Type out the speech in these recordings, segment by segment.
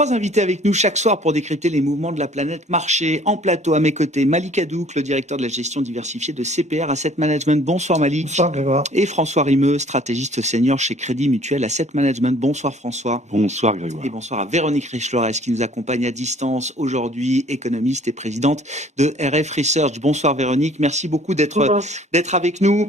3 invités avec nous chaque soir pour décrypter les mouvements de la planète marché. En plateau, à mes côtés, Malik Hadouk, le directeur de la gestion diversifiée de CPR Asset Management. Bonsoir Malik. Bonsoir Grégoire. Et François Rimeux, stratégiste senior chez Crédit Mutuel Asset Management. Bonsoir François. Bonsoir Grégoire. Et bonsoir à Véronique Riche-Flores qui nous accompagne à distance aujourd'hui, économiste et présidente de RF Research. Bonsoir Véronique, merci beaucoup d'être avec nous.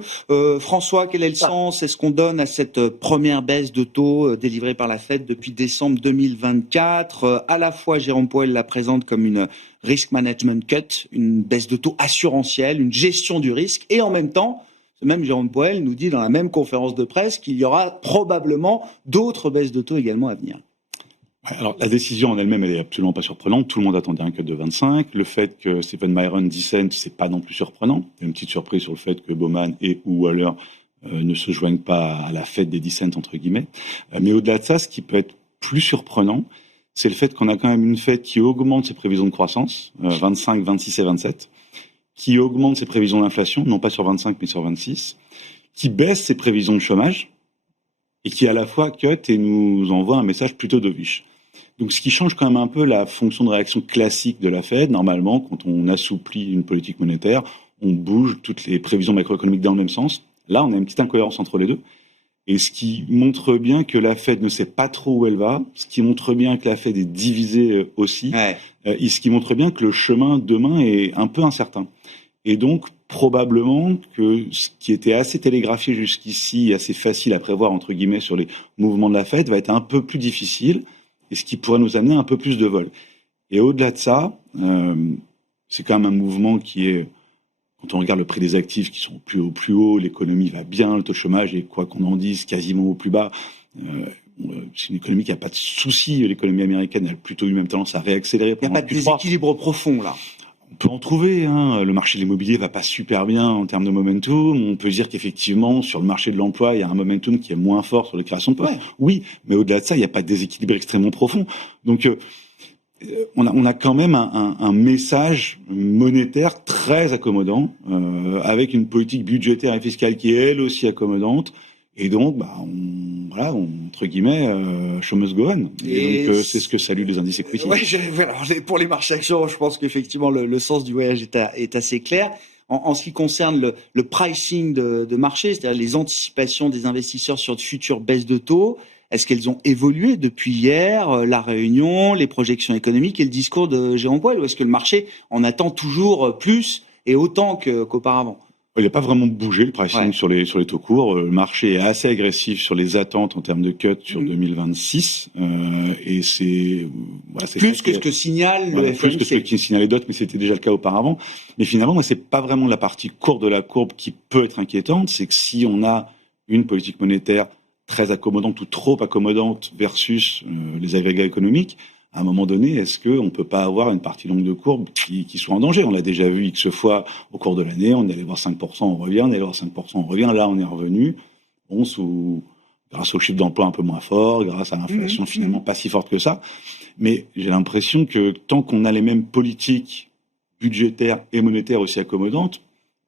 François, quel est le sens? Est-ce qu'on donne à cette première baisse de taux délivrée par la Fed depuis décembre 2024? À la fois, Jérôme Powell la présente comme une risk management cut, une baisse de taux assurantielle, une gestion du risque, et en même temps, ce même Jérôme Powell nous dit dans la même conférence de presse qu'il y aura probablement d'autres baisses de taux également à venir. Alors, la décision en elle-même, elle est absolument pas surprenante. Tout le monde attendait un cut de 25. Le fait que Stephen Byron dissente, c'est pas non plus surprenant. Il y a une petite surprise sur le fait que Bowman et ou Waller ne se joignent pas à la fête des dissents, entre guillemets. Mais au-delà de ça, ce qui peut être plus surprenant, c'est le fait qu'on a quand même une Fed qui augmente ses prévisions de croissance, 25, 26 et 27, qui augmente ses prévisions d'inflation, non pas sur 25 mais sur 26, qui baisse ses prévisions de chômage et qui à la fois cut et nous envoie un message plutôt dovish. Donc ce qui change quand même un peu la fonction de réaction classique de la Fed. Normalement, quand on assouplit une politique monétaire, on bouge toutes les prévisions macroéconomiques dans le même sens. Là, on a une petite incohérence entre les deux. Et ce qui montre bien que la Fed ne sait pas trop où elle va, ce qui montre bien que la Fed est divisée aussi, et ce qui montre bien que le chemin demain est un peu incertain. Et donc, probablement que ce qui était assez télégraphié jusqu'ici, assez facile à prévoir, entre guillemets, sur les mouvements de la Fed, va être un peu plus difficile, et ce qui pourrait nous amener un peu plus de vol. Et au-delà de ça, c'est quand même un mouvement qui est, quand on regarde le prix des actifs qui sont au plus haut, l'économie va bien, le taux de chômage est, quoi qu'on en dise, quasiment au plus bas. C'est une économie qui n'a pas de soucis. L'économie américaine a plutôt eu même tendance à réaccélérer. Il n'y a pas de déséquilibre profond, là. On peut en trouver. Le marché de l'immobilier va pas super bien en termes de momentum. On peut dire qu'effectivement, sur le marché de l'emploi, il y a un momentum qui est moins fort sur les créations de postes. Ouais. Oui, mais au-delà de ça, il n'y a pas de déséquilibre extrêmement profond. Donc, on a quand même un message monétaire très accommodant, avec une politique budgétaire et fiscale qui est elle aussi accommodante. Et donc, entre guillemets, show must go on. Et donc, c'est ce que saluent les indices equity. Alors, pour les marchés actions, je pense qu'effectivement, le sens du voyage est assez clair. En ce qui concerne le pricing de marché, c'est-à-dire les anticipations des investisseurs sur de futures baisses de taux, est-ce qu'elles ont évolué depuis hier, la réunion, les projections économiques et le discours de Jérôme Powell, ou est-ce que le marché en attend toujours plus et autant qu'auparavant? Il n'a pas vraiment bougé le pricing sur les taux courts. Le marché est assez agressif sur les attentes en termes de cut sur 2026, et c'est plus que ce que signale le FOMC. Plus que ce que signalait d'autres, mais c'était déjà le cas auparavant. Mais finalement, c'est pas vraiment la partie courte de la courbe qui peut être inquiétante. C'est que si on a une politique monétaire très accommodante ou trop accommodante versus les agrégats économiques, à un moment donné, est-ce qu'on ne peut pas avoir une partie longue de courbe qui soit en danger? On l'a déjà vu X fois au cours de l'année, on allait voir 5%, on revient, on allait voir 5%, on revient. Là, on est revenu, grâce au chiffre d'emploi un peu moins fort, grâce à l'inflation finalement pas si forte que ça. Mais j'ai l'impression que tant qu'on a les mêmes politiques budgétaires et monétaires aussi accommodantes,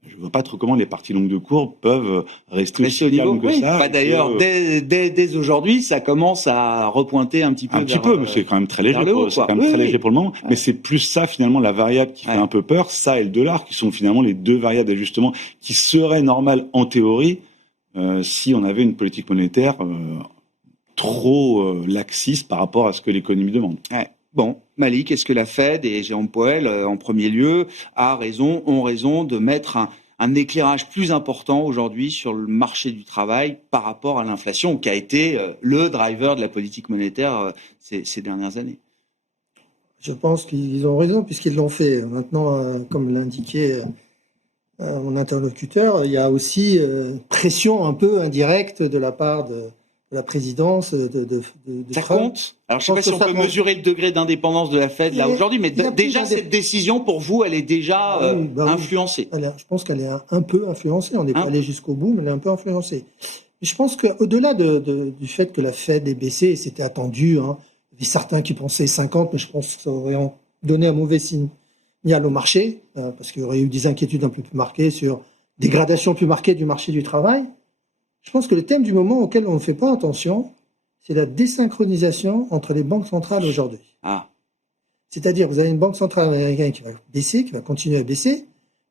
je ne vois pas trop comment les parties longues de courbe peuvent rester aussi calmes que ça. D'ailleurs, dès aujourd'hui, ça commence à repointer un petit peu. Mais c'est quand même très léger. Très léger pour le moment. Ouais. Mais c'est plus ça, finalement, la variable qui fait un peu peur, ça et le dollar, qui sont finalement les deux variables d'ajustement qui seraient normales en théorie, si on avait une politique monétaire trop laxiste par rapport à ce que l'économie demande. Ouais. Bon, Malik, est-ce que la Fed et Jérôme Powell, en premier lieu, ont raison de mettre un éclairage plus important aujourd'hui sur le marché du travail par rapport à l'inflation, qui a été le driver de la politique monétaire ces dernières années? Je pense qu'ils ont raison, puisqu'ils l'ont fait. Maintenant, comme l'indiquait mon interlocuteur, il y a aussi pression un peu indirecte de la part de la présidence de ça Trump. Compte. Alors, je ne sais pas si on peut mesurer le degré d'indépendance de la Fed là aujourd'hui, mais déjà, cette décision, pour vous, elle est déjà influencée. Je pense qu'elle est un peu influencée. On n'est pas allé jusqu'au bout, mais elle est un peu influencée. Mais je pense qu'au-delà du fait que la Fed ait baissé, et c'était attendu, il y avait certains qui pensaient 50, mais je pense que ça aurait donné un mauvais signal au marché, parce qu'il y aurait eu des inquiétudes un peu plus marquées sur dégradation plus marquée du marché du travail. Je pense que le thème du moment auquel on ne fait pas attention, c'est la désynchronisation entre les banques centrales aujourd'hui. C'est-à-dire, vous avez une banque centrale américaine qui va baisser, qui va continuer à baisser,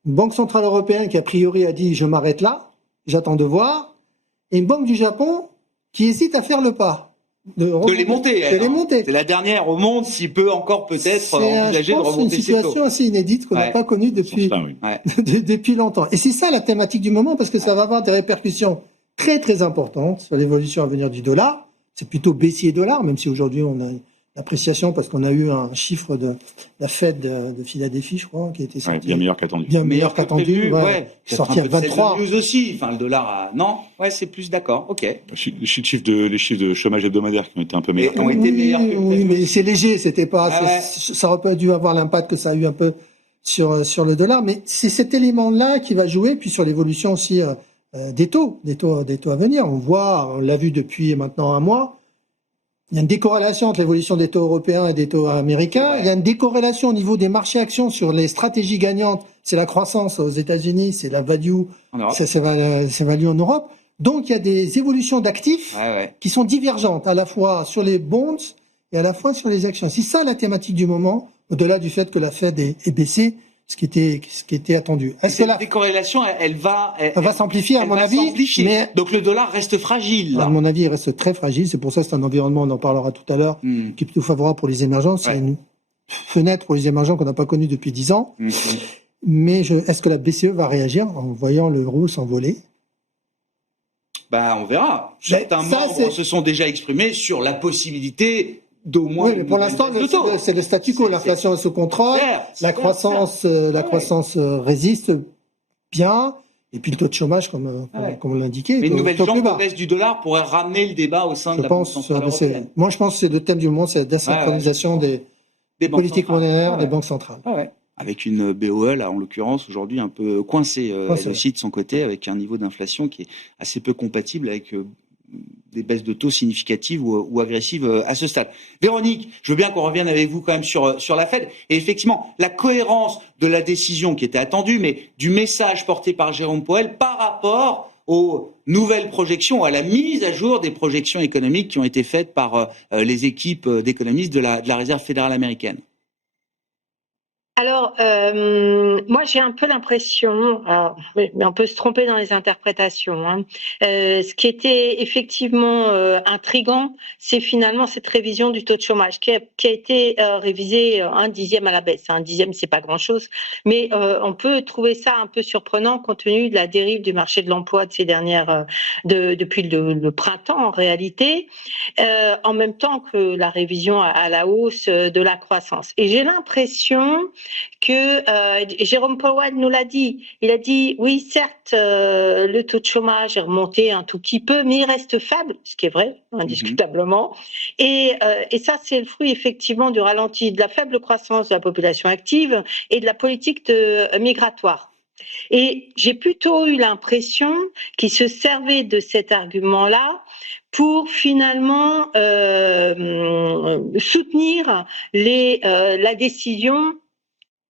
une banque centrale européenne qui a priori a dit « je m'arrête là, j'attends de voir », et une banque du Japon qui hésite à faire le pas. De les monter. C'est la dernière au monde, s'il peut encore peut-être envisager de remonter ses taux. C'est une situation assez inédite qu'on n'a pas connue depuis, depuis longtemps. Et c'est ça la thématique du moment, parce que ça va avoir des répercussions très très importantes sur l'évolution à venir du dollar. C'est plutôt baissier dollar, même si aujourd'hui on a l'appréciation parce qu'on a eu un chiffre de la Fed de Philadelphie, je crois, qui a été sorti. Bien meilleur qu'attendu. Bien meilleur qu'attendu. Sorti à 23. News aussi. Enfin, le dollar non. Ouais, c'est plus d'accord. Ok. Les chiffres de chômage hebdomadaire qui ont été un peu meilleurs. Oui, mais c'est léger. C'était pas, ça aurait pas dû avoir l'impact que ça a eu un peu sur le dollar. Mais c'est cet élément-là qui va jouer, puis sur l'évolution aussi, des taux à venir. On l'a vu depuis maintenant un mois. Il y a une décorrélation entre l'évolution des taux européens et des taux américains. Il y a une décorrélation au niveau des marchés actions sur les stratégies gagnantes. C'est la croissance aux États-Unis, c'est la value, c'est value en Europe. Donc, il y a des évolutions d'actifs qui sont divergentes, à la fois sur les bonds et à la fois sur les actions. C'est ça la thématique du moment, au-delà du fait que la Fed est baissée, ce qui était attendu. Cette décorrélation, elle va s'amplifier, à mon avis. Mais donc le dollar reste fragile. À mon avis, il reste très fragile. C'est pour ça que c'est un environnement, on en parlera tout à l'heure, qui est plutôt favorable pour les émergents. C'est une fenêtre pour les émergents qu'on n'a pas connue depuis 10 ans. Mais est-ce que la BCE va réagir en voyant l'euro s'envoler? On verra. Certains membres se sont déjà exprimés sur la possibilité d'au moins. Oui, mais pour l'instant, c'est le statu quo. L'inflation est sous contrôle. La croissance résiste bien. Et puis le taux de chômage, comme on l'indiquait. Mais une nouvelle jambe de baisse du dollar pourrait ramener le débat au sein de la Banque centrale européenne. Moi, je pense que c'est le thème du moment, c'est la désynchronisation des politiques monétaires des banques centrales. Avec une BOE, là, en l'occurrence, aujourd'hui un peu coincée aussi de son côté, avec un niveau d'inflation qui est assez peu compatible avec des baisses de taux significatives ou agressives à ce stade. Véronique, je veux bien qu'on revienne avec vous quand même sur la Fed. Et effectivement, la cohérence de la décision qui était attendue, mais du message porté par Jérôme Powell par rapport aux nouvelles projections, à la mise à jour des projections économiques qui ont été faites par les équipes d'économistes de la Réserve fédérale américaine. Alors, moi j'ai un peu l'impression, mais on peut se tromper dans les interprétations, ce qui était effectivement intriguant, c'est finalement cette révision du taux de chômage qui a été révisé 1/10 à la baisse. 1/10, c'est pas grand-chose, mais on peut trouver ça un peu surprenant compte tenu de la dérive du marché de l'emploi de ces dernières, depuis le printemps en réalité, en même temps que la révision à la hausse de la croissance. Et j'ai l'impression que Jérôme Powell nous l'a dit. Il a dit, oui, certes, le taux de chômage est remonté un tout petit peu, mais il reste faible, ce qui est vrai, indiscutablement. Et ça, c'est le fruit, effectivement, du ralenti, de la faible croissance de la population active et de la politique migratoire. Et j'ai plutôt eu l'impression qu'il se servait de cet argument-là pour finalement soutenir la décision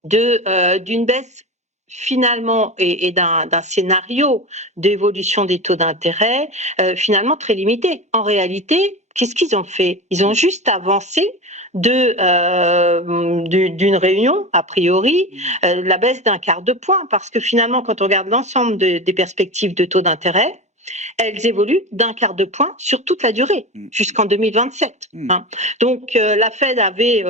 d'une baisse finalement et d'un scénario d'évolution des taux d'intérêt finalement très limité. En réalité, qu'est-ce qu'ils ont fait? Ils ont juste avancé d'une réunion, a priori, la baisse d'1 quart de point, parce que finalement, quand on regarde l'ensemble des perspectives de taux d'intérêt, elles évoluent d'1 quart de point sur toute la durée, jusqu'en 2027. Donc, la Fed avait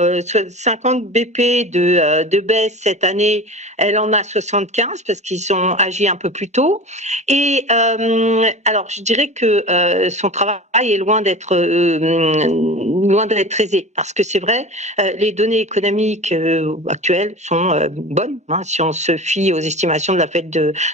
50 BP de baisse cette année, elle en a 75 parce qu'ils ont agi un peu plus tôt. Et alors, je dirais que son travail est loin d'être aisé, parce que c'est vrai, les données économiques actuelles sont bonnes. Si on se fie aux estimations de la Fed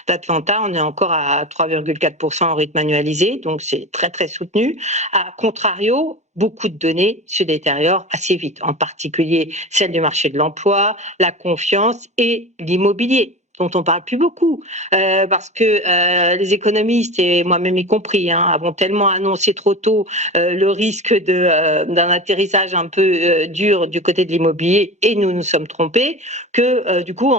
d'Atlanta, on est encore à 3,4% en rythme annualisé, donc c'est très très soutenu. A contrario, beaucoup de données se détériorent assez vite, en particulier celle du marché de l'emploi, la confiance et l'immobilier. dont on parle plus beaucoup, parce que les économistes, et moi-même y compris, avons tellement annoncé trop tôt le risque d'un atterrissage un peu dur du côté de l'immobilier, et nous nous sommes trompés, que du coup,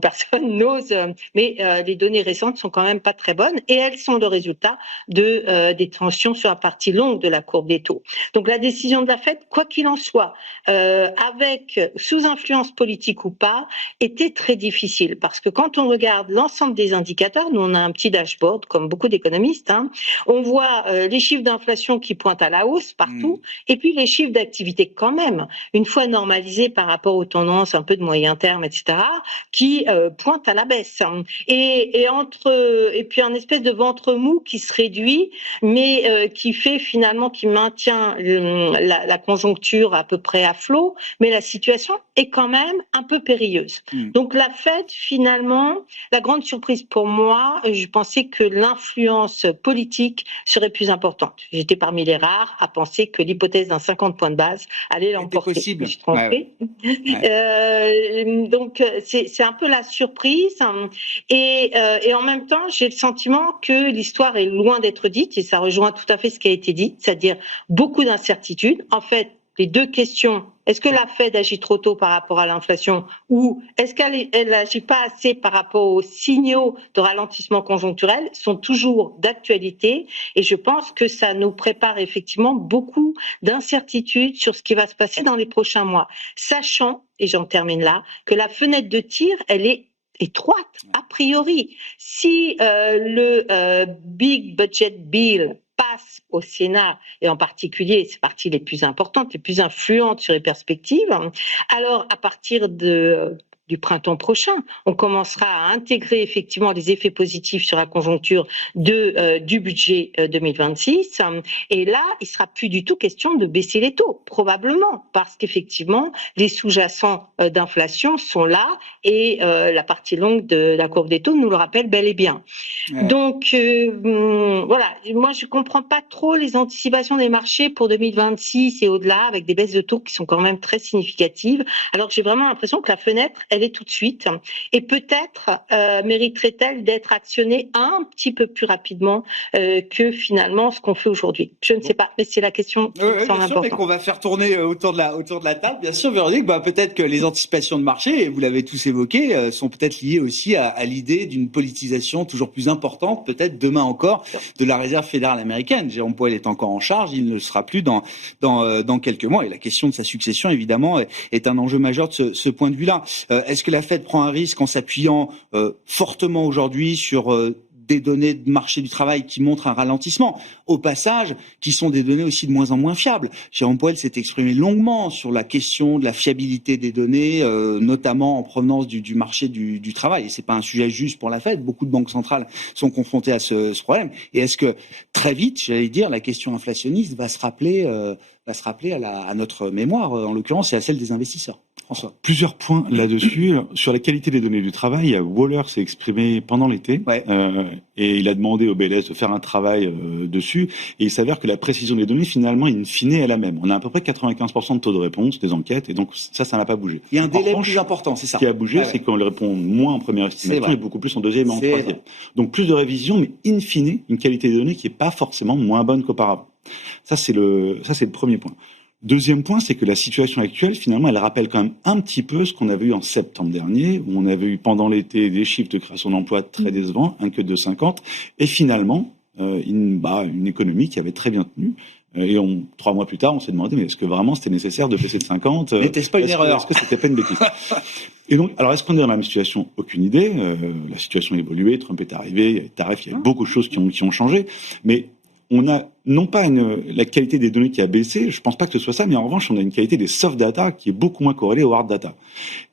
personne n'ose. Mais les données récentes sont quand même pas très bonnes, et elles sont le résultat des tensions sur la partie longue de la courbe des taux. Donc la décision de la Fed, quoi qu'il en soit, avec sous influence politique ou pas, était très difficile, parce que quand on regarde l'ensemble des indicateurs, nous on a un petit dashboard comme beaucoup d'économistes, on voit les chiffres d'inflation qui pointent à la hausse partout, et puis les chiffres d'activité quand même, une fois normalisés par rapport aux tendances un peu de moyen terme, etc., qui pointent à la baisse. Et puis un espèce de ventre mou qui se réduit, mais qui fait finalement, qui maintient la conjoncture à peu près à flot, mais la situation est quand même un peu périlleuse. Donc la Fed, finalement, la grande surprise pour moi, je pensais que l'influence politique serait plus importante. J'étais parmi les rares à penser que l'hypothèse d'un 50 points de base allait l'emporter. C'était possible. Je me suis trompée. Donc c'est un peu la surprise, et en même temps j'ai le sentiment que l'histoire est loin d'être dite, et ça rejoint tout à fait ce qui a été dit, c'est-à-dire beaucoup d'incertitudes. En fait, les deux questions, est-ce que la Fed agit trop tôt par rapport à l'inflation, ou est-ce qu'elle n'agit pas assez par rapport aux signaux de ralentissement conjoncturel, sont toujours d'actualité, et je pense que ça nous prépare effectivement beaucoup d'incertitudes sur ce qui va se passer dans les prochains mois, sachant, et j'en termine là, que la fenêtre de tir, elle est étroite, a priori. Si le Big Budget Bill passe au Sénat, et en particulier ces parties les plus importantes, les plus influentes sur les perspectives, alors à partir du printemps prochain, on commencera à intégrer effectivement les effets positifs sur la conjoncture du budget 2026. Et là, il sera plus du tout question de baisser les taux, probablement, parce qu'effectivement, les sous-jacents d'inflation sont là, et la partie longue de la courbe des taux nous le rappelle bel et bien. Ouais. Donc, voilà, moi je comprends pas trop les anticipations des marchés pour 2026 et au-delà, avec des baisses de taux qui sont quand même très significatives, alors que j'ai vraiment l'impression que la fenêtre, elle est tout de suite, et peut-être mériterait-elle d'être actionnée un petit peu plus rapidement que finalement ce qu'on fait aujourd'hui. Je ne sais pas, mais c'est la question qui me semble importante. Mais qu'on va faire tourner autour de la table. Bien sûr, Véronique, peut-être que les anticipations de marché, et vous l'avez tous évoqué, sont peut-être liées aussi à l'idée d'une politisation toujours plus importante, peut-être demain encore, de la Réserve fédérale américaine. Jérôme Powell est encore en charge, il ne le sera plus dans quelques mois, et la question de sa succession, évidemment, est un enjeu majeur de ce point de vue-là. Est-ce que la Fed prend un risque en s'appuyant fortement aujourd'hui sur des données de marché du travail qui montrent un ralentissement, au passage, qui sont des données aussi de moins en moins fiables? Jérôme Powell s'est exprimé longuement sur la question de la fiabilité des données, notamment en provenance du marché du travail. Et c'est pas un sujet juste pour la Fed. Beaucoup de banques centrales sont confrontées à ce problème. Et est-ce que très vite, j'allais dire, la question inflationniste va se rappeler à notre mémoire, en l'occurrence, et à celle des investisseurs? François. Plusieurs points là-dessus. Sur la qualité des données du travail, Waller s'est exprimé pendant l'été, et il a demandé au BLS de faire un travail dessus, et il s'avère que la précision des données, finalement, in fine, est la même. On a à peu près 95% de taux de réponse des enquêtes, et donc ça n'a pas bougé. Il y a un délai plus important, c'est ça. Ce qui a bougé, c'est qu'on répond moins en première estimation et beaucoup plus en deuxième et en troisième. Donc plus de révision, mais in fine, une qualité des données qui n'est pas forcément moins bonne qu'auparavant. Ça, c'est le premier point. Deuxième point, c'est que la situation actuelle, finalement, elle rappelle quand même un petit peu ce qu'on avait eu en septembre dernier, où on avait eu pendant l'été des chiffres de création d'emplois très décevants, un que de 50, et finalement, une économie qui avait très bien tenu. Et 3 mois plus tard, on s'est demandé, mais est-ce que vraiment c'était nécessaire de baisser de 50 ? N'était-ce pas une erreur ? Est-ce que c'était pas une bêtise ? Et donc, alors est-ce qu'on est dans la même situation ? Aucune idée. La situation a évolué, Trump est arrivé, il y a les tarifs, il y a beaucoup de choses qui ont changé, mais on a non pas la qualité des données qui a baissé, je pense pas que ce soit ça, mais en revanche, on a une qualité des soft data qui est beaucoup moins corrélée au hard data.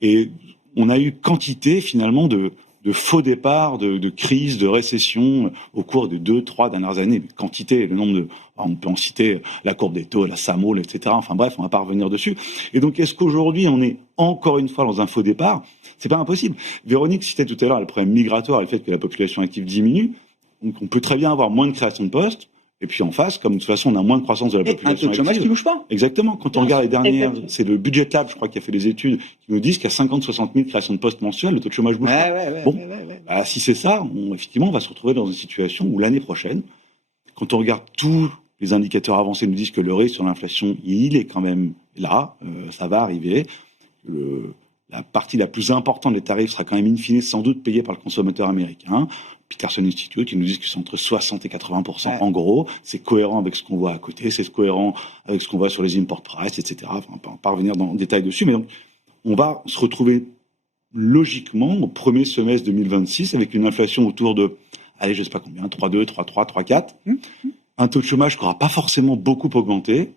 Et on a eu quantité, finalement, de faux départs, de crises, de récessions au cours de 2-3 dernières années. Quantité, le nombre on peut en citer la courbe des taux, la SAMOL, etc. Enfin bref, on va pas revenir dessus. Et donc, est-ce qu'aujourd'hui, on est encore une fois dans un faux départ ? C'est pas impossible. Véronique citait tout à l'heure le problème migratoire et le fait que la population active diminue. Donc, on peut très bien avoir moins de création de postes, Et puis en face, comme de toute façon on a moins de croissance de la population. Un taux de chômage qui bouge pas. Exactement. Quand on regarde les dernières, c'est le Budget Lab, je crois, qui a fait des études, qui nous disent qu'il y a 50-60 000 créations de postes mensuelles, le taux de chômage bouge pas. Bah, si c'est ça, effectivement, on va se retrouver dans une situation où l'année prochaine, quand on regarde tous les indicateurs avancés, nous disent que le risque sur l'inflation, il est quand même là, ça va arriver. La partie la plus importante des tarifs sera quand même in fine sans doute payée par le consommateur américain. Peterson Institute, ils nous disent que c'est entre 60 et 80% en gros. C'est cohérent avec ce qu'on voit à côté, c'est cohérent avec ce qu'on voit sur les import prices, etc. Enfin, on va pas revenir dans le détail dessus, mais donc, on va se retrouver logiquement au premier semestre 2026 avec une inflation autour de, allez, je sais pas combien, 3,2, 3,3, 3,4. Un taux de chômage qui n'aura pas forcément beaucoup augmenté.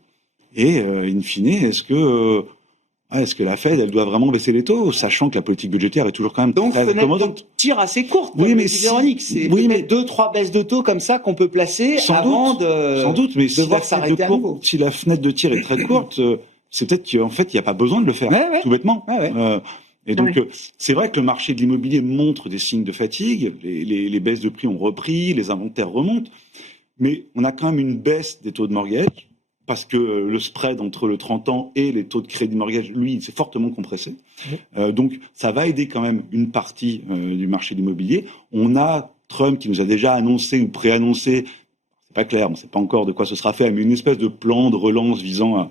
Et, in fine, est-ce que la Fed, elle doit vraiment baisser les taux, sachant que la politique budgétaire est toujours quand même donc, très accommodante. Donc, tir assez courte. Oui, mais Véronique, c'est peut-être 2-3 baisses de taux comme ça qu'on peut placer sans doute, mais si voir s'arrêter à nouveau. Si la fenêtre de tir est très courte, c'est peut-être qu'en fait, il n'y a pas besoin de le faire, tout bêtement. Et donc, c'est vrai que le marché de l'immobilier montre des signes de fatigue. Les baisses de prix ont repris, les inventaires remontent, mais on a quand même une baisse des taux de mortgage. Parce que le spread entre le 30 ans et les taux de crédit mortgage, lui, s'est fortement compressé. Donc, ça va aider quand même une partie du marché de l'immobilier. On a Trump qui nous a déjà annoncé ou préannoncé, c'est pas clair, on ne sait pas encore de quoi ce sera fait, mais une espèce de plan de relance visant à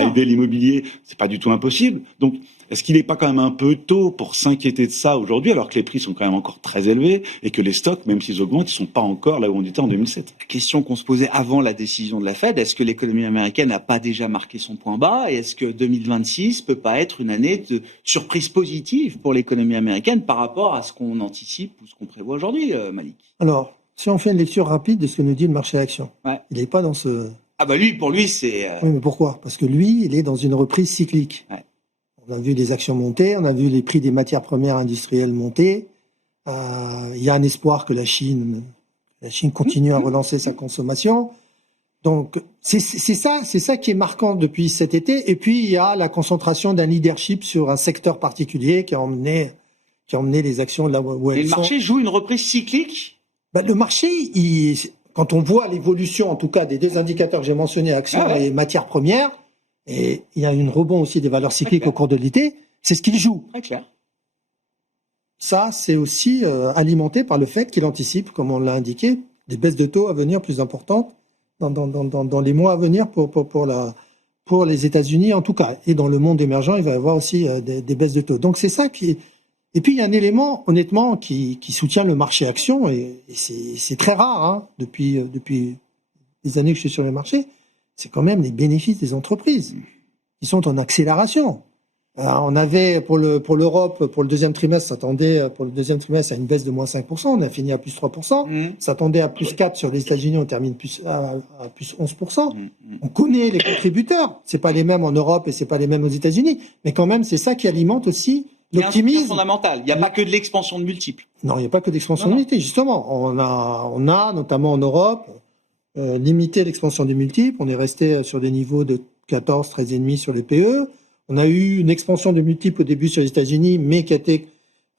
aider l'immobilier. C'est pas du tout impossible. Donc, est-ce qu'il n'est pas quand même un peu tôt pour s'inquiéter de ça aujourd'hui, alors que les prix sont quand même encore très élevés et que les stocks, même s'ils augmentent, ils sont pas encore là où on était en 2007? La question qu'on se posait avant la décision de la Fed, est-ce que l'économie américaine n'a pas déjà marqué son point bas et est-ce que 2026 peut pas être une année de surprise positive pour l'économie américaine par rapport à ce qu'on anticipe ou ce qu'on prévoit aujourd'hui, Malik? Alors, si on fait une lecture rapide de ce que nous dit le marché action, il n'est pas dans ce... Ah bah pour lui, c'est... Oui, mais pourquoi? Parce que lui, il est dans une reprise cyclique. On a vu les actions monter, on a vu les prix des matières premières industrielles monter. Il y a un espoir que la Chine continue à relancer sa consommation. Donc, c'est ça qui est marquant depuis cet été. Et puis, il y a la concentration d'un leadership sur un secteur particulier qui a emmené les actions là où elles sont. Et le marché joue une reprise cyclique? Le marché, quand on voit l'évolution, en tout cas, des deux indicateurs que j'ai mentionnés, actions et matières premières, et il y a une rebond aussi des valeurs cycliques au cours de l'été, c'est ce qu'il joue. Très clair. Ça, c'est aussi alimenté par le fait qu'il anticipe, comme on l'a indiqué, des baisses de taux à venir plus importantes dans les mois à venir pour les États-Unis en tout cas. Et dans le monde émergent, il va y avoir aussi des baisses de taux. Donc c'est ça qui... Et puis il y a un élément, honnêtement, qui soutient le marché action, et c'est très rare depuis les années que je suis sur les marchés, c'est quand même les bénéfices des entreprises qui sont en accélération. On avait pour l'Europe, pour le deuxième trimestre, s'attendait pour le deuxième trimestre à une baisse de moins 5%, on a fini à plus 3%, s'attendait à plus 4% sur les États-Unis, on termine à plus 11%. On connaît les contributeurs, c'est pas les mêmes en Europe et c'est pas les mêmes aux États-Unis, mais quand même c'est ça qui alimente aussi l'optimisme. C'est fondamental, il n'y a pas que de l'expansion de multiples. Non, il n'y a pas que d'expansion de multiples, justement. On a notamment en Europe limité l'expansion des multiples, on est resté sur des niveaux de 14, 13,5 sur les PE. On a eu une expansion de multiples au début sur les États-Unis, mais qui a été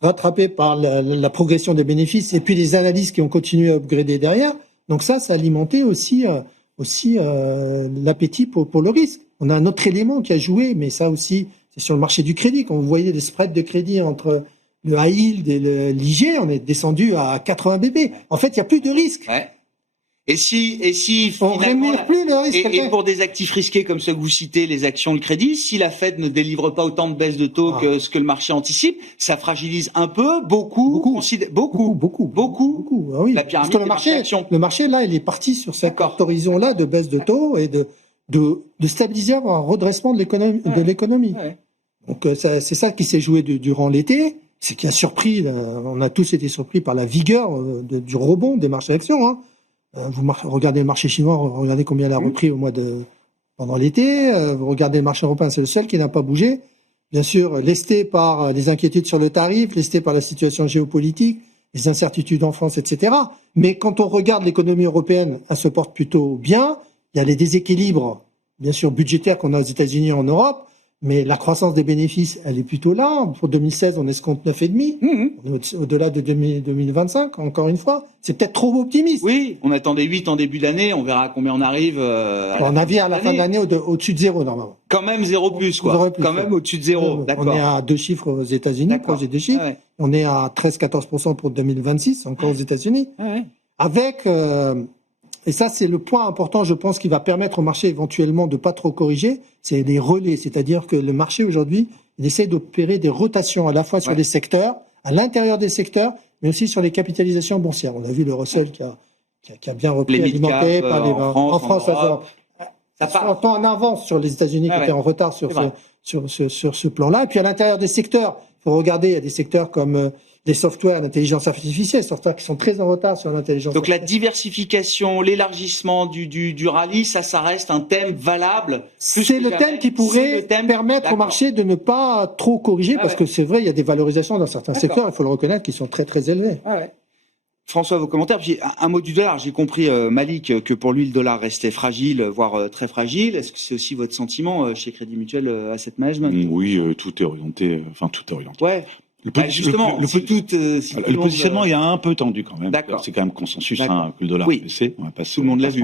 rattrapée par la progression des bénéfices et puis les analyses qui ont continué à upgrader derrière. Donc ça a alimenté aussi l'appétit pour le risque. On a un autre élément qui a joué, mais ça aussi, c'est sur le marché du crédit. Quand vous voyez les spreads de crédit entre le high yield et l'IG, on est descendu à 80 BP. En fait, il n'y a plus de risque. Ouais. Et si on rémunère plus le risque. Et pour des actifs risqués comme ceux que vous citez, les actions, le crédit, si la Fed ne délivre pas autant de baisses de taux que ce que le marché anticipe, ça fragilise un peu, beaucoup. Ah oui. La pyramide parce que le marché là, il est parti sur cet horizon-là de baisse de taux et de stabiliser, avoir un redressement de l'économie. Ouais. Donc c'est ça qui s'est joué durant l'été. C'est qui a surpris. On a tous été surpris par la vigueur du rebond des marchés actions. Vous regardez le marché chinois, regardez combien il a repris pendant l'été. Vous regardez le marché européen, c'est le seul qui n'a pas bougé. Bien sûr, lesté par les inquiétudes sur le tarif, lesté par la situation géopolitique, les incertitudes en France, etc. Mais quand on regarde l'économie européenne, elle se porte plutôt bien. Il y a les déséquilibres, bien sûr, budgétaires qu'on a aux États-Unis et en Europe. mais la croissance des bénéfices, elle est plutôt là. Pour 2016, on escompte 9,5. On est au-delà de 2025, encore une fois. C'est peut-être trop optimiste. Oui, on attendait 8 en début d'année, on verra à combien on arrive. On avait à la fin de l'année au-dessus de 0, normalement. Quand même 0 plus, quoi. Quand même au-dessus de 0, d'accord. On est à 2 chiffres aux États-Unis, proche des 2 chiffres. Ah ouais. On est à 13-14% pour 2026, encore aux États-Unis. Ah ouais. Avec... et ça, c'est le point important, je pense, qui va permettre au marché éventuellement de pas trop corriger, c'est des relais. C'est-à-dire que le marché, aujourd'hui, il essaie d'opérer des rotations à la fois sur les secteurs, à l'intérieur des secteurs, mais aussi sur les capitalisations boursières. On a vu le Russell qui a bien repris, alimenté par les... En France, ça part en avance sur les États-Unis qui étaient en retard sur ce plan-là. Et puis à l'intérieur des secteurs, il faut regarder, il y a des secteurs comme... des softwares d'intelligence artificielle, softwares qui sont très en retard sur l'intelligence artificielle. Donc la diversification, l'élargissement du rallye, ça reste un thème valable. C'est le thème qui pourrait permettre au marché de ne pas trop corriger, parce que c'est vrai, il y a des valorisations dans certains secteurs, il faut le reconnaître, qui sont très très élevées. François, vos commentaires. Puis un mot du dollar. J'ai compris, Malik, que pour lui le dollar restait fragile, voire très fragile. Est-ce que c'est aussi votre sentiment chez Crédit Mutuel Asset Management? Oui, tout est orienté. Ouais. Le positionnement, il y a un peu tendu quand même. C'est quand même consensus que le dollar baissé. On va pas tout le monde l'a vu.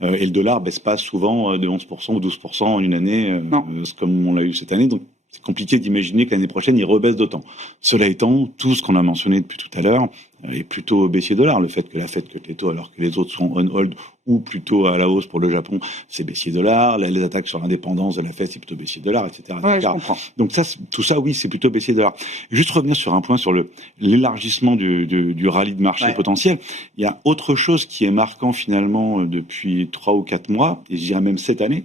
Et le dollar baisse pas souvent de 11% ou 12% en une année, comme on l'a eu cette année. Donc c'est compliqué d'imaginer que l'année prochaine il rebaisse d'autant. Cela étant, tout ce qu'on a mentionné depuis tout à l'heure est plutôt baissier dollar. Le fait que la Fed cut les taux alors que les autres sont on hold ou plutôt à la hausse pour le Japon, c'est baissier dollar. Les attaques sur l'indépendance de la Fed, c'est plutôt baissier dollar, etc. Ouais, je comprends. Donc ça, tout ça, oui, c'est plutôt baissier dollar. Juste revenir sur un point sur l'élargissement du rallye de marché potentiel. Il y a autre chose qui est marquant finalement depuis 3 ou 4 mois, et je dirais même cette année,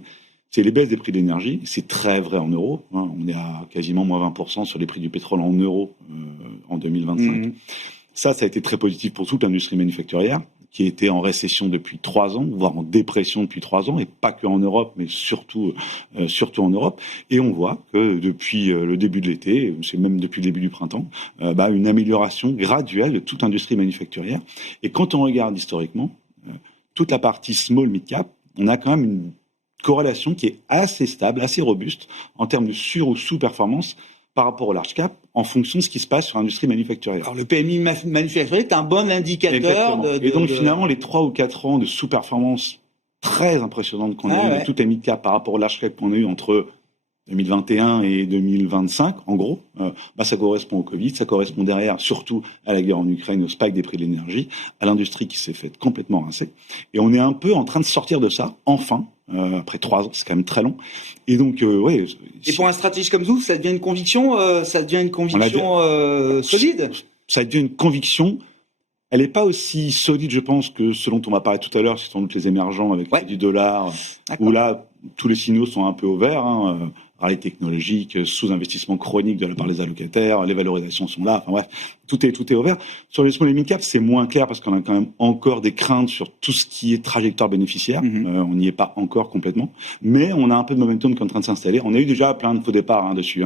c'est les baisses des prix de l'énergie. C'est très vrai en euros. On est à quasiment moins 20% sur les prix du pétrole en euros en 2025. Ça a été très positif pour toute l'industrie manufacturière, qui était en récession depuis 3 ans, voire en dépression depuis 3 ans, et pas que en Europe, mais surtout en Europe. Et on voit que depuis le début de l'été, c'est même depuis le début du printemps, une amélioration graduelle de toute l'industrie manufacturière. Et quand on regarde historiquement, toute la partie small mid-cap, on a quand même une corrélation qui est assez stable, assez robuste, en termes de sur- ou sous-performance par rapport au large cap, en fonction de ce qui se passe sur l'industrie manufacturière. Alors le PMI manufacturier est un bon indicateur. Et donc finalement, les 3 ou 4 ans de sous-performance très impressionnante qu'on a eu de tout à mid-cap par rapport au large cap qu'on a eu entre 2021 et 2025, en gros, ça correspond au Covid, ça correspond derrière surtout à la guerre en Ukraine, au spike des prix de l'énergie, à l'industrie qui s'est faite complètement rincer. Et on est un peu en train de sortir de ça, enfin, après 3 ans, c'est quand même très long. Et donc, Et pour un stratégiste comme vous, ça devient une conviction, solide. Ça devient une conviction. Elle n'est pas aussi solide, je pense, que ce dont on va parler tout à l'heure, c'est sans doute les émergents avec du dollar, où là, tous les signaux sont un peu au vert. Rallye technologique, sous-investissement chronique de la part des allocataires, les valorisations sont là, enfin bref, tout est au vert. Sur les small et mid-cap, c'est moins clair parce qu'on a quand même encore des craintes sur tout ce qui est trajectoire bénéficiaire. On n'y est pas encore complètement, mais on a un peu de momentum qui est en train de s'installer. On a eu déjà plein de faux départs dessus.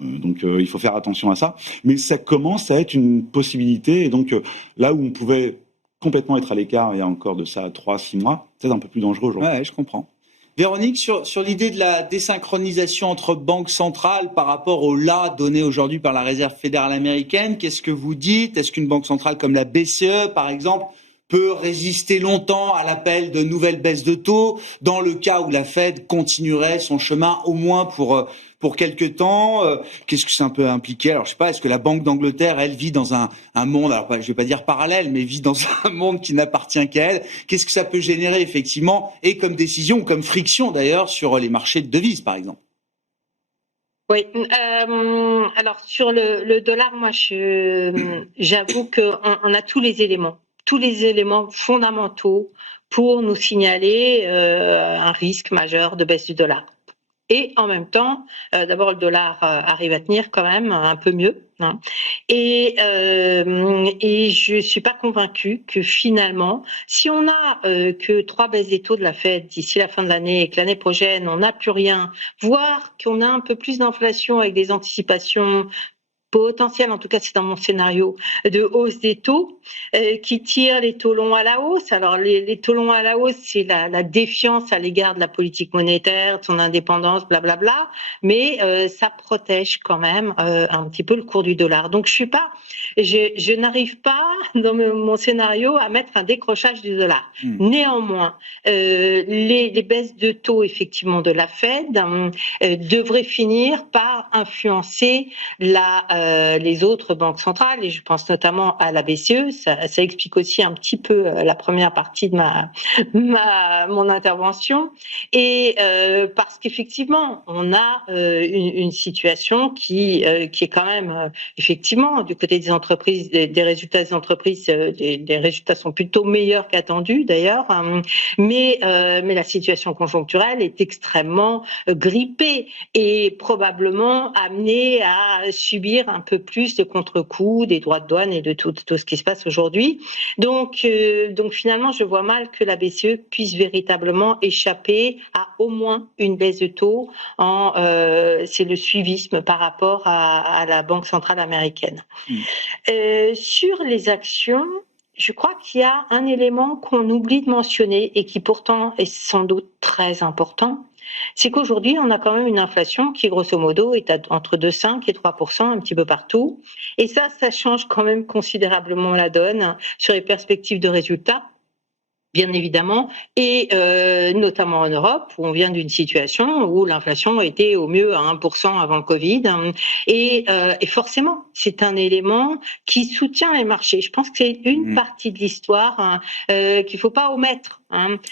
Donc il faut faire attention à ça. Mais ça commence à être une possibilité. Et donc là où on pouvait complètement être à l'écart il y a encore de ça 3-6 mois, c'est un peu plus dangereux aujourd'hui. Ouais, je comprends. Véronique, sur l'idée de la désynchronisation entre banques centrales par rapport au là donné aujourd'hui par la Réserve fédérale américaine, qu'est-ce que vous dites? Est-ce qu'une banque centrale comme la BCE, par exemple, peut résister longtemps à l'appel de nouvelles baisses de taux dans le cas où la Fed continuerait son chemin au moins pour quelques temps? Qu'est-ce que ça peut impliquer? Alors, je sais pas, est-ce que la Banque d'Angleterre, elle vit dans un monde, alors je vais pas dire parallèle, mais vit dans un monde qui n'appartient qu'à elle? Qu'est-ce que ça peut générer, effectivement, et comme décision, ou comme friction, d'ailleurs, sur les marchés de devises, par exemple? Oui, alors sur le dollar, moi, j'avoue qu'on a tous les éléments fondamentaux pour nous signaler un risque majeur de baisse du dollar. Et en même temps, d'abord le dollar arrive à tenir quand même un peu mieux, et je suis pas convaincue que finalement, si on a que 3 baisses des taux de la Fed d'ici la fin de l'année et que l'année prochaine on n'a plus rien, voire qu'on a un peu plus d'inflation avec des anticipations potentiel, en tout cas c'est dans mon scénario, de hausse des taux qui tire les taux longs à la hausse. Alors les taux longs à la hausse, c'est la défiance à l'égard de la politique monétaire, de son indépendance, blablabla, mais ça protège quand même un petit peu le cours du dollar. Donc je n'arrive pas dans mon scénario à mettre un décrochage du dollar. Néanmoins, les baisses de taux effectivement de la Fed devraient finir par influencer les autres banques centrales, et je pense notamment à la BCE. Ça explique aussi un petit peu la première partie de mon intervention, et parce qu'effectivement on a une situation qui est quand même effectivement du côté des entreprises, des résultats des entreprises, les résultats sont plutôt meilleurs qu'attendus d'ailleurs, mais la situation conjoncturelle est extrêmement grippée et probablement amenée à subir un peu plus de contre-coups des droits de douane et de tout ce qui se passe aujourd'hui. Donc finalement, je vois mal que la BCE puisse véritablement échapper à au moins une baisse de taux. C'est le suivisme par rapport à la Banque centrale américaine. Sur les actions, je crois qu'il y a un élément qu'on oublie de mentionner et qui pourtant est sans doute très important. C'est qu'aujourd'hui, on a quand même une inflation qui, grosso modo, est entre 2,5 et 3%, un petit peu partout. Et ça change quand même considérablement la donne sur les perspectives de résultats, bien évidemment, et notamment en Europe, où on vient d'une situation où l'inflation était au mieux à 1% avant le Covid. Et forcément, c'est un élément qui soutient les marchés. Je pense que c'est une partie de l'histoire qu'il ne faut pas omettre.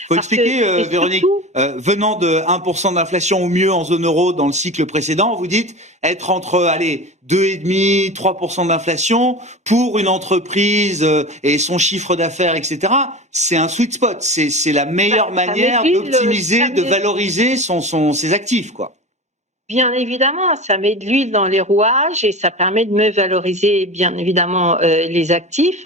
Faut expliquer, Véronique, venant de 1% d'inflation au mieux en zone euro dans le cycle précédent, vous dites être entre 2,5, 3% d'inflation pour une entreprise et son chiffre d'affaires, etc. C'est un sweet spot. C'est la meilleure manière d'optimiser, de valoriser ses actifs, quoi. Bien évidemment, ça met de l'huile dans les rouages et ça permet de mieux valoriser, bien évidemment, les actifs.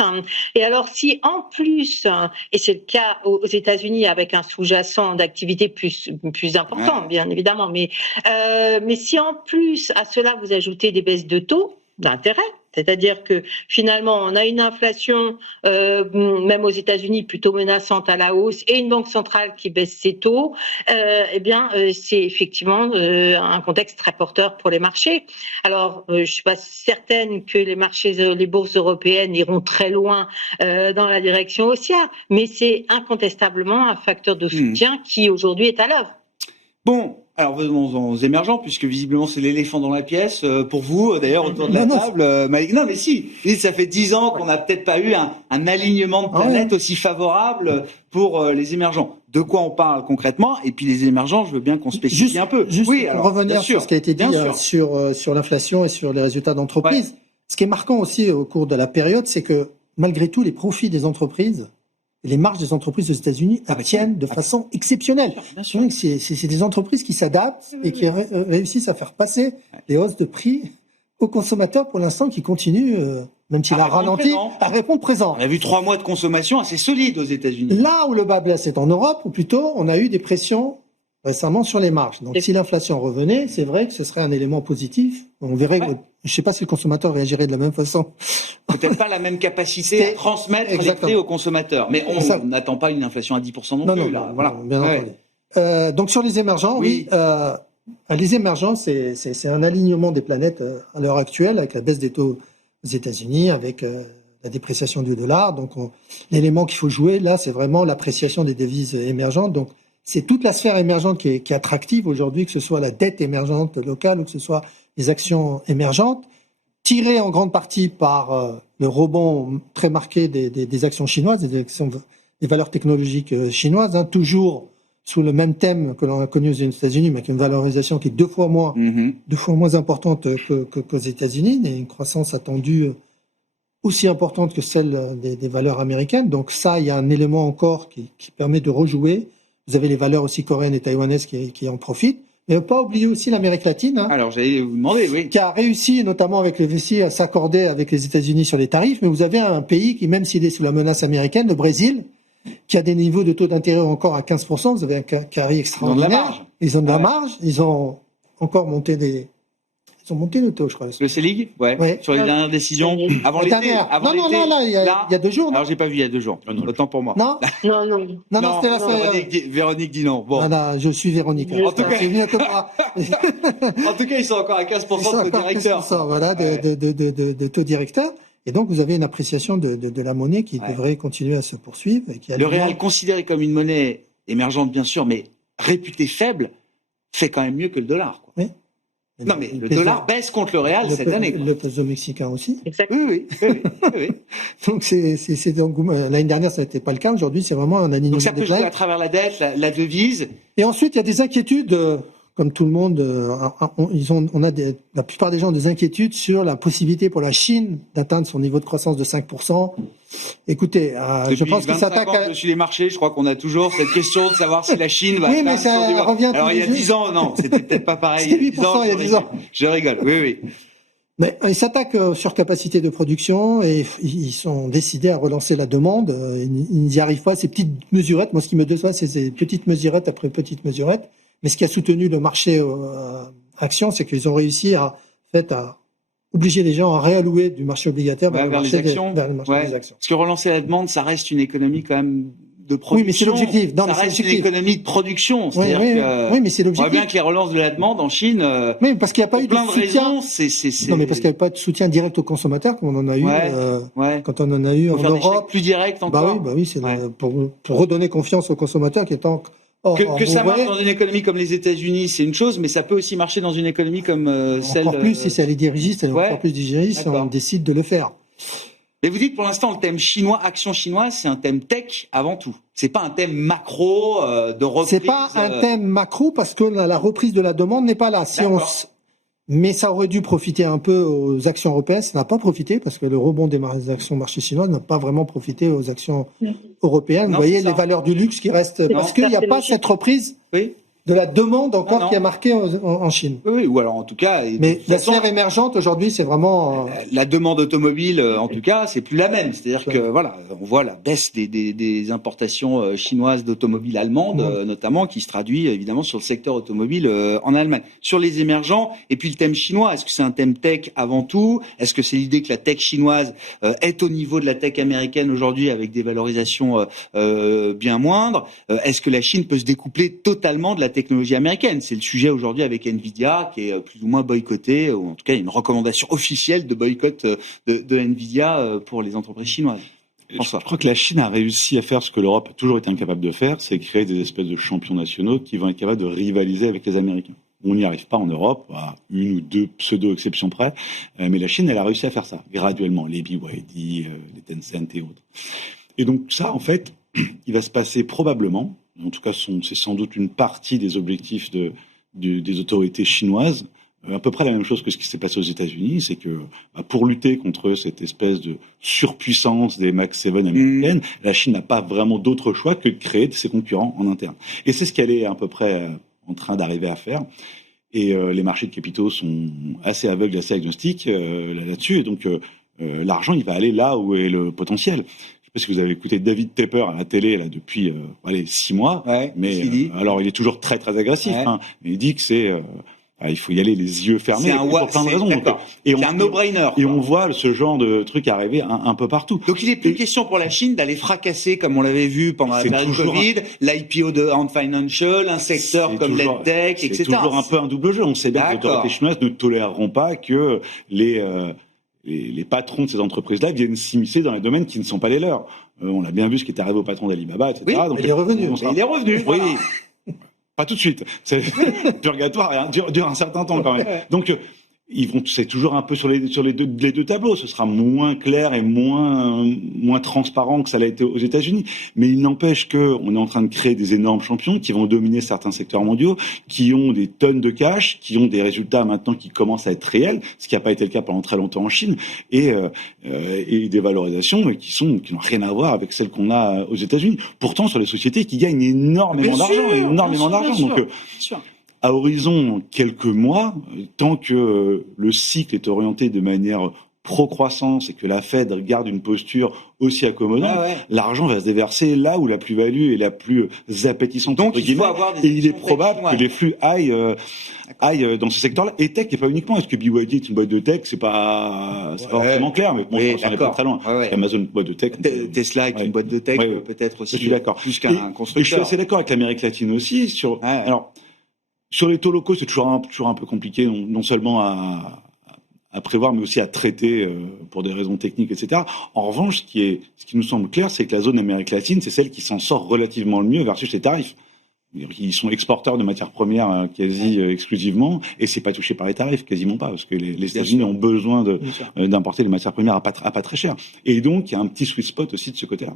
Et alors, si en plus, et c'est le cas aux États-Unis avec un sous-jacent d'activité plus important, bien évidemment, mais si en plus à cela vous ajoutez des baisses de taux d'intérêt, c'est-à-dire que finalement on a une inflation même aux États-Unis plutôt menaçante à la hausse et une banque centrale qui baisse ses taux, c'est effectivement un contexte très porteur pour les marchés. Alors je suis pas certaine que les bourses européennes iront très loin dans la direction haussière, mais c'est incontestablement un facteur de soutien qui aujourd'hui est à l'œuvre. Bon, alors venons aux émergents, puisque visiblement c'est l'éléphant dans la pièce pour vous, d'ailleurs, autour de la table. Non, mais si, ça fait 10 ans qu'on n'a peut-être pas eu un alignement de planètes aussi favorable pour les émergents. De quoi on parle concrètement? Et puis les émergents, je veux bien qu'on spécifie un peu. Juste pour revenir sur ce qui a été dit sur l'inflation et sur les résultats d'entreprise. Ce qui est marquant aussi au cours de la période, c'est que malgré tout, les profits des entreprises, les marges des entreprises aux États-Unis tiennent de façon exceptionnelle. C'est des entreprises qui s'adaptent et qui réussissent à faire passer les hausses de prix aux consommateurs pour l'instant, qui continuent, même s'il a ralenti, à répondre présent. On a vu 3 mois de consommation assez solide aux États-Unis. Là où le bas blesse, c'est en Europe, ou plutôt on a eu des pressions récemment sur les marges. Donc si l'inflation revenait, c'est vrai que ce serait un élément positif. On verrait. Je ne sais pas si le consommateur réagirait de la même façon. Peut-être pas la même capacité à transmettre les prix aux consommateurs. Mais on n'attend pas une inflation à 10% non plus. Voilà. Bien entendu. Donc sur les émergents, les émergents, c'est un alignement des planètes à l'heure actuelle, avec la baisse des taux aux États-Unis, avec la dépréciation du dollar. Donc l'élément qu'il faut jouer, là, c'est vraiment l'appréciation des devises émergentes. Donc c'est toute la sphère émergente qui est attractive aujourd'hui, que ce soit la dette émergente locale ou que ce soit les actions émergentes, tirées en grande partie par le rebond très marqué des actions chinoises, des valeurs technologiques chinoises, toujours sous le même thème que l'on a connu aux États-Unis, mais avec une valorisation qui est deux fois moins importante qu'aux États-Unis, et une croissance attendue aussi importante que celle des valeurs américaines. Donc ça, il y a un élément encore qui permet de rejouer. Vous avez les valeurs aussi coréennes et taïwanaises qui en profitent. Mais ne pas oublier aussi l'Amérique latine. Alors, j'allais vous demander, qui a réussi, notamment avec les VC, à s'accorder avec les États-Unis sur les tarifs. Mais vous avez un pays qui, même s'il est sous la menace américaine, le Brésil, qui a des niveaux de taux d'intérêt encore à 15%. Vous avez un carré extraordinaire. Ils ont de la marge. Ils ont de la marge. Ils ont encore monté Ils ont monté le taux, je crois. Le CELIG, ouais. Sur les dernières décisions, avant l'été. Avant non, il y a 2 jours. Alors j'ai pas vu il y a 2 jours. Autant pour moi. Non, c'était la semaine. Véronique dit non. Bon. Non, je suis Véronique. En tout cas, c'est mieux que moi. En tout cas, ils sont encore à 15% de taux directeur. 15%, voilà, de taux directeur. Et donc, vous avez une appréciation de la monnaie qui devrait continuer à se poursuivre. Le réal, considéré comme une monnaie émergente, bien sûr, mais réputée faible, fait quand même mieux que le dollar. Quoi. Oui. Non, mais le dollar baisse contre le réal cette année. Quoi. Le peso mexicain aussi. Exactement. Oui. Donc, l'année dernière, ça n'était pas le cas. Aujourd'hui, c'est vraiment un alignement. Donc, ça peut jouer à travers la dette, la devise. Et ensuite, il y a des inquiétudes. Comme tout le monde, la plupart des gens ont des inquiétudes sur la possibilité pour la Chine d'atteindre son niveau de croissance de 5%. Écoutez, je pense que ça attaque. Depuis les marchés, je crois qu'on a toujours cette question de savoir si la Chine va. Oui, mais ça revient. Alors il y a 10 ans, non, c'était peut-être pas pareil. Il y a 10 ans. Je rigole. Oui. Mais ils s'attaquent sur capacité de production et ils sont décidés à relancer la demande. Ils n'y arrivent pas. Ces petites mesurettes. Moi, ce qui me déçoit, c'est ces petites mesurettes après petites mesurettes. Mais ce qui a soutenu le marché action, c'est qu'ils ont réussi à obliger les gens à réallouer du marché obligataire vers le marché des actions. Parce que relancer la demande, ça reste une économie quand même de production. Oui, mais c'est l'objectif. Ça reste une économie de production. C'est-à-dire que mais c'est l'objectif. On voit bien que les relances de la demande en Chine. Oui, parce qu'il n'y a pas eu de soutien. Non, mais parce qu'il n'y avait pas de soutien direct aux consommateurs comme on en a eu quand on en a eu en Europe. Plus direct encore. Bah oui, c'est pour redonner confiance aux consommateurs qui étant. Que ça marche dans une économie comme les États-Unis, c'est une chose, mais ça peut aussi marcher dans une économie comme celle. Encore plus si c'est les dirigistes, encore plus dirigistes, on décide de le faire. Mais vous dites pour l'instant le thème chinois, action chinoise, c'est un thème tech avant tout. C'est pas un thème macro de reprise. C'est pas un thème macro parce que la reprise de la demande n'est pas là. Mais ça aurait dû profiter un peu aux actions européennes. Ça n'a pas profité parce que le rebond des actions marché chinois n'a pas vraiment profité aux actions européennes. Vous voyez les valeurs du luxe qui restent parce qu'il n'y a pas cette reprise de la demande encore qui a marqué en Chine. Oui, ou alors en tout cas. Mais la sphère émergente aujourd'hui, c'est vraiment la demande automobile. En tout cas, c'est plus la même. C'est-à-dire que on voit la baisse des importations chinoises d'automobiles allemandes, notamment, qui se traduit évidemment sur le secteur automobile en Allemagne. Sur les émergents, et puis le thème chinois. Est-ce que c'est un thème tech avant tout? Est-ce que c'est l'idée que la tech chinoise est au niveau de la tech américaine aujourd'hui avec des valorisations bien moindres? Est-ce que la Chine peut se découpler totalement de la technologie américaine? C'est le sujet aujourd'hui avec Nvidia qui est plus ou moins boycotté, ou en tout cas il y a une recommandation officielle de boycott de Nvidia pour les entreprises chinoises. Je crois que la Chine a réussi à faire ce que l'Europe a toujours été incapable de faire, c'est créer des espèces de champions nationaux qui vont être capables de rivaliser avec les Américains. On n'y arrive pas en Europe, à une ou deux pseudo-exceptions près, mais la Chine, elle a réussi à faire ça, graduellement, les BYD, les Tencent et autres. Et donc ça, en fait, il va se passer probablement, en tout cas c'est sans doute une partie des objectifs des autorités chinoises, à peu près la même chose que ce qui s'est passé aux États-Unis, c'est que pour lutter contre cette espèce de surpuissance des Mac 7 américaines, la Chine n'a pas vraiment d'autre choix que de créer ses concurrents en interne. Et c'est ce qu'elle est à peu près en train d'arriver à faire. Et les marchés de capitaux sont assez aveugles, assez agnostiques là-dessus. Et donc l'argent, il va aller là où est le potentiel. Je sais pas si vous avez écouté David Tepper à la télé là depuis 6 mois, mais alors il est toujours très très agressif. Il dit que il faut y aller les yeux fermés pour plein de raisons. C'est un no-brainer. Et on voit ce genre de truc arriver un peu partout. Donc il n'est plus question pour la Chine d'aller fracasser, comme on l'avait vu pendant la période Covid, l'IPO de Ant Financial, un secteur comme l'EdTech, etc. C'est toujours un peu un double jeu. On sait bien que les autorités chinoises ne toléreront pas que les patrons de ces entreprises-là viennent s'immiscer dans les domaines qui ne sont pas les leurs. On a bien vu ce qui est arrivé au patron d'Alibaba, etc. Oui, donc il est revenu. Il est revenu. Oui. Pas tout de suite. C'est purgatoire, dure un certain temps quand même. Donc c'est toujours un peu sur les deux tableaux. Ce sera moins clair et moins transparent que ça l'a été aux États-Unis. Mais il n'empêche que on est en train de créer des énormes champions qui vont dominer certains secteurs mondiaux, qui ont des tonnes de cash, qui ont des résultats maintenant qui commencent à être réels, ce qui n'a pas été le cas pendant très longtemps en Chine, et des valorisations qui n'ont rien à voir avec celles qu'on a aux États-Unis. Pourtant, sur les sociétés qui gagnent énormément d'argent, Donc à horizon quelques mois, tant que le cycle est orienté de manière pro-croissance et que la Fed garde une posture aussi accommodante, l'argent va se déverser là où la plus-value est la plus appétissante. Donc il faut avoir des et il est probable que les flux aillent dans ce secteur-là. Et tech, et pas uniquement. Est-ce que BYD est une boîte de tech? C'est pas vraiment clair, mais bon, je pense qu'on est pas très loin. Amazon, une boîte de tech. Tesla est une boîte de tech, peut-être aussi. Je suis d'accord. Plus qu'un constructeur. Et je suis assez d'accord avec l'Amérique latine aussi. Alors, sur les taux locaux, c'est toujours un peu compliqué, non seulement à prévoir, mais aussi à traiter pour des raisons techniques, etc. En revanche, ce qui nous semble clair, c'est que la zone Amérique latine, c'est celle qui s'en sort relativement le mieux versus les tarifs. Ils sont exporteurs de matières premières quasi exclusivement, et c'est pas touché par les tarifs, quasiment pas, parce que les États-Unis ont besoin d'importer les matières premières à pas très cher. Et donc, il y a un petit sweet spot aussi de ce côté-là.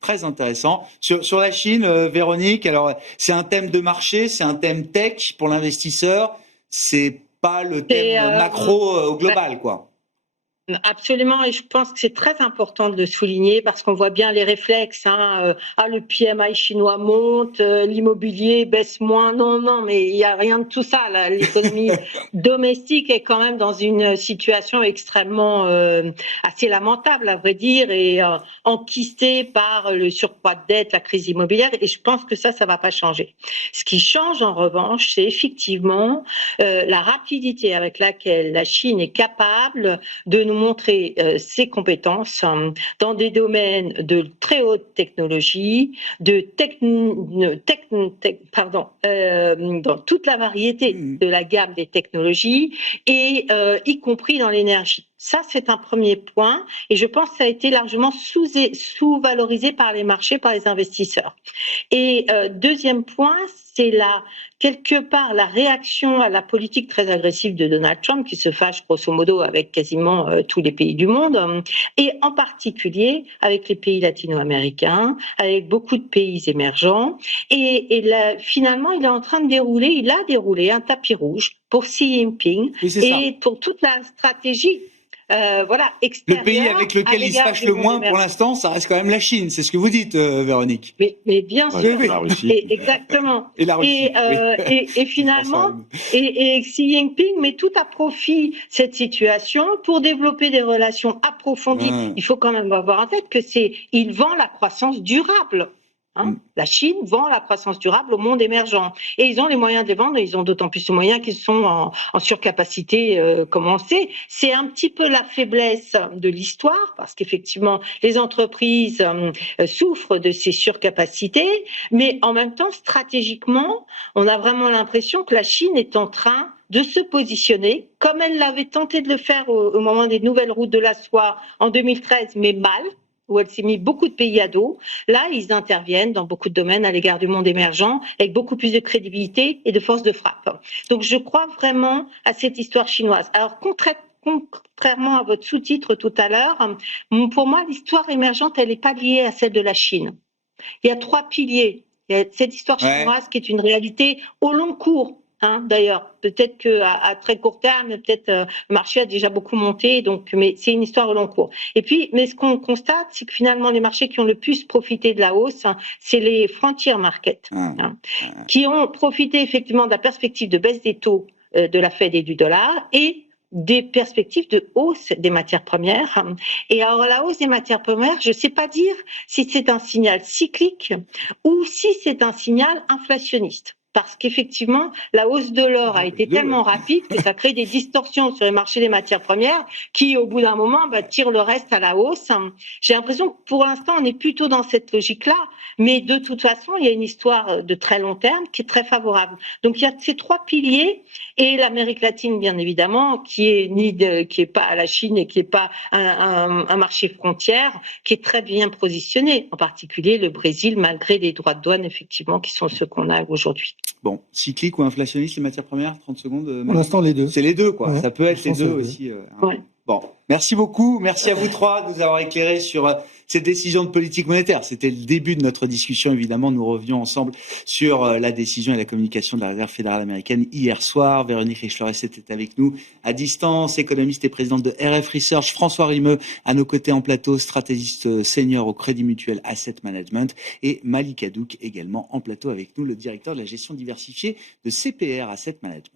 Très intéressant. Sur la Chine, Véronique, alors c'est un thème de marché, c'est un thème tech pour l'investisseur, c'est pas le thème macro au global, quoi. Absolument, et je pense que c'est très important de le souligner parce qu'on voit bien les réflexes. Le PMI chinois monte, l'immobilier baisse moins. Non, mais il y a rien de tout ça. L'économie domestique est quand même dans une situation extrêmement assez lamentable, à vrai dire, et enquistée par le surpoids de dette, la crise immobilière. Et je pense que ça va pas changer. Ce qui change en revanche, c'est effectivement la rapidité avec laquelle la Chine est capable de nous montrer ses compétences dans des domaines de très haute technologie, dans toute la variété de la gamme des technologies et y compris dans l'énergie. Ça, c'est un premier point et je pense que ça a été largement sous-valorisé par les marchés, par les investisseurs. Et deuxième point, c'est quelque part la réaction à la politique très agressive de Donald Trump qui se fâche grosso modo avec quasiment tous les pays du monde et en particulier avec les pays latino-américains, avec beaucoup de pays émergents et là, finalement il a déroulé un tapis rouge pour Xi Jinping pour toute la stratégie extérieur. Le pays avec lequel il se fâche le moins pour l'instant, ça reste quand même la Chine. C'est ce que vous dites, Véronique. Mais bien sûr. La Russie. Exactement. Et la Russie. Et finalement, et Xi Jinping met tout à profit cette situation pour développer des relations approfondies. Il faut quand même avoir en tête que il vend la croissance durable. La Chine vend la croissance durable au monde émergent. Et ils ont les moyens de les vendre, ils ont d'autant plus de moyens qu'ils sont en surcapacité, comme on sait. C'est un petit peu la faiblesse de l'histoire, parce qu'effectivement, les entreprises souffrent de ces surcapacités, mais en même temps, stratégiquement, on a vraiment l'impression que la Chine est en train de se positionner, comme elle l'avait tenté de le faire au moment des nouvelles routes de la soie en 2013, mais mal, où elle s'est mis beaucoup de pays à dos. Là, ils interviennent dans beaucoup de domaines à l'égard du monde émergent avec beaucoup plus de crédibilité et de force de frappe. Donc, je crois vraiment à cette histoire chinoise. Alors, contrairement à votre sous-titre tout à l'heure, pour moi, l'histoire émergente, elle n'est pas liée à celle de la Chine. Il y a 3 piliers. Il y a cette histoire chinoise qui est une réalité au long cours. D'ailleurs, peut-être qu'à très court terme, le marché a déjà beaucoup monté, mais c'est une histoire au long cours. Et puis, mais ce qu'on constate, c'est que finalement, les marchés qui ont le plus profité de la hausse, c'est les frontier markets, qui ont profité effectivement de la perspective de baisse des taux de la Fed et du dollar et des perspectives de hausse des matières premières. Et alors, la hausse des matières premières, je ne sais pas dire si c'est un signal cyclique ou si c'est un signal inflationniste. Parce qu'effectivement, la hausse de l'or a été tellement rapide que ça crée des distorsions sur les marchés des matières premières qui, au bout d'un moment, tirent le reste à la hausse. J'ai l'impression que pour l'instant, on est plutôt dans cette logique-là. Mais de toute façon, il y a une histoire de très long terme qui est très favorable. Donc, il y a ces 3 piliers et l'Amérique latine, bien évidemment, qui est pas la Chine et qui est pas un marché frontière, qui est très bien positionné. En particulier le Brésil, malgré les droits de douane, effectivement, qui sont ceux qu'on a aujourd'hui. Bon, cyclique ou inflationniste, les matières premières, 30 secondes. Pour l'instant, les deux. C'est les deux, quoi. Ça peut être les deux aussi. Bon, merci beaucoup. Merci à vous 3 de nous avoir éclairés sur cette décision de politique monétaire. C'était le début de notre discussion, évidemment. Nous revenions ensemble sur la décision et la communication de la Réserve fédérale américaine hier soir. Véronique Riche-Lorès était avec nous à distance, économiste et présidente de RF Research. François Rimeux, à nos côtés en plateau, stratégiste senior au Crédit Mutuel Asset Management. Et Malik Hadouk, également en plateau avec nous, le directeur de la gestion diversifiée de CPR Asset Management.